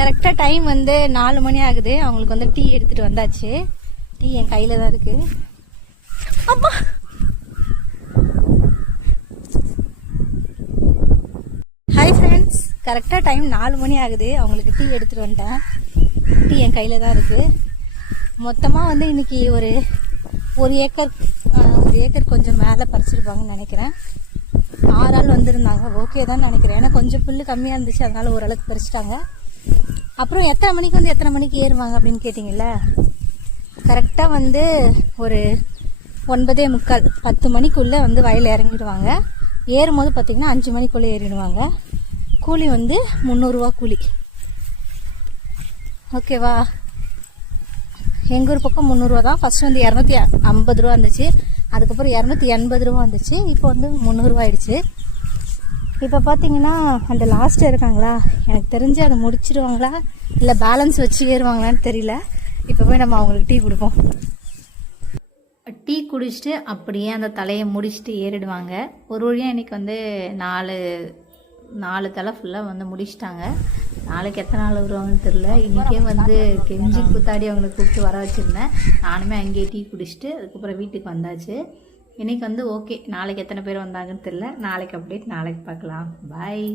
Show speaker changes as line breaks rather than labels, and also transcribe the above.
கரெக்டாக டைம் வந்து நாலு மணி ஆகுது. அவங்களுக்கு வந்து டீ எடுத்துகிட்டு வந்தாச்சு. டீ என் கையில் தான் இருக்கு. அம்மா ஹாய் ஃப்ரெண்ட்ஸ் கரெக்டாக டைம் நாலு மணி ஆகுது. அவங்களுக்கு டீ எடுத்துகிட்டு வந்துட்டேன். டீ என் கையில் தான் இருக்குது மொத்தமாக வந்து இன்னைக்கு ஒரு ஒரு ஏக்கர் ஒரு ஏக்கர் கொஞ்சம் மேலே பறிச்சிருப்பாங்கன்னு நினைக்கிறேன். ஆறு ஆள் வந்திருந்தாங்க. ஓகே தான் நினைக்கிறேன். ஏன்னா கொஞ்சம் புல் கம்மியாக இருந்துச்சு. அதனால ஓரளவுக்கு பறிச்சிட்டாங்க. அப்புறம் எத்தனை மணிக்கு வந்து எத்தனை மணிக்கு ஏறுவாங்க அப்படின்னு கேட்டிங்கல்ல? கரெக்டாக வந்து ஒரு ஒன்பதே முக்கால் பத்து மணிக்குள்ளே வந்து வயலில் இறங்கிடுவாங்க. ஏறும்போது பார்த்திங்கன்னா அஞ்சு மணிக்குள்ளே ஏறிடுவாங்க. கூலி வந்து முந்நூறுரூவா கூலி. ஓகேவா எங்கள் ஊர் பக்கம் முந்நூறுரூவா தான். ஃபஸ்ட் வந்து இரநூத்தி ஐம்பது ரூபா இருந்துச்சு. அதுக்கப்புறம் இரநூத்தி எண்பது ரூபா வந்துச்சு. இப்போ வந்து முந்நூறுரூவா ஆயிடுச்சு. இப்போ பார்த்தீங்கன்னா அந்த லாஸ்ட் இருக்காங்களா? எனக்கு தெரிஞ்சு அதை முடிச்சிருவாங்களா? இல்லை பேலன்ஸ் வச்சு ஏறுவாங்களான்னு தெரியல. இப்போ போய் நம்ம அவங்களுக்கு டீ கொடுப்போம். டீ குடிச்சிட்டு அப்படியே அந்த தலையை முடிச்சுட்டு ஏறிடுவாங்க. ஒரு வழியாக இன்றைக்கி வந்து நாலு நாலு தலை ஃபுல்லாக வந்து முடிச்சிட்டாங்க. நாளைக்கு எத்தனை நாள் வருவாங்கன்னு தெரில இன்றைக்கே வந்து கெஞ்சி கூத்தாடி அவங்களை கூப்பிட்டு வர வச்சுருந்தேன். நானுமே அங்கேயே டீ குடிச்சிட்டு அதுக்கப்புறம் வீட்டுக்கு வந்தாச்சு. இன்னைக்கு வந்து ஓகே நாளைக்கு எத்தனை பேர் வந்தாங்கன்னு தெரில நாளைக்கு அப்டேட் நாளைக்கு பார்க்கலாம். பாய்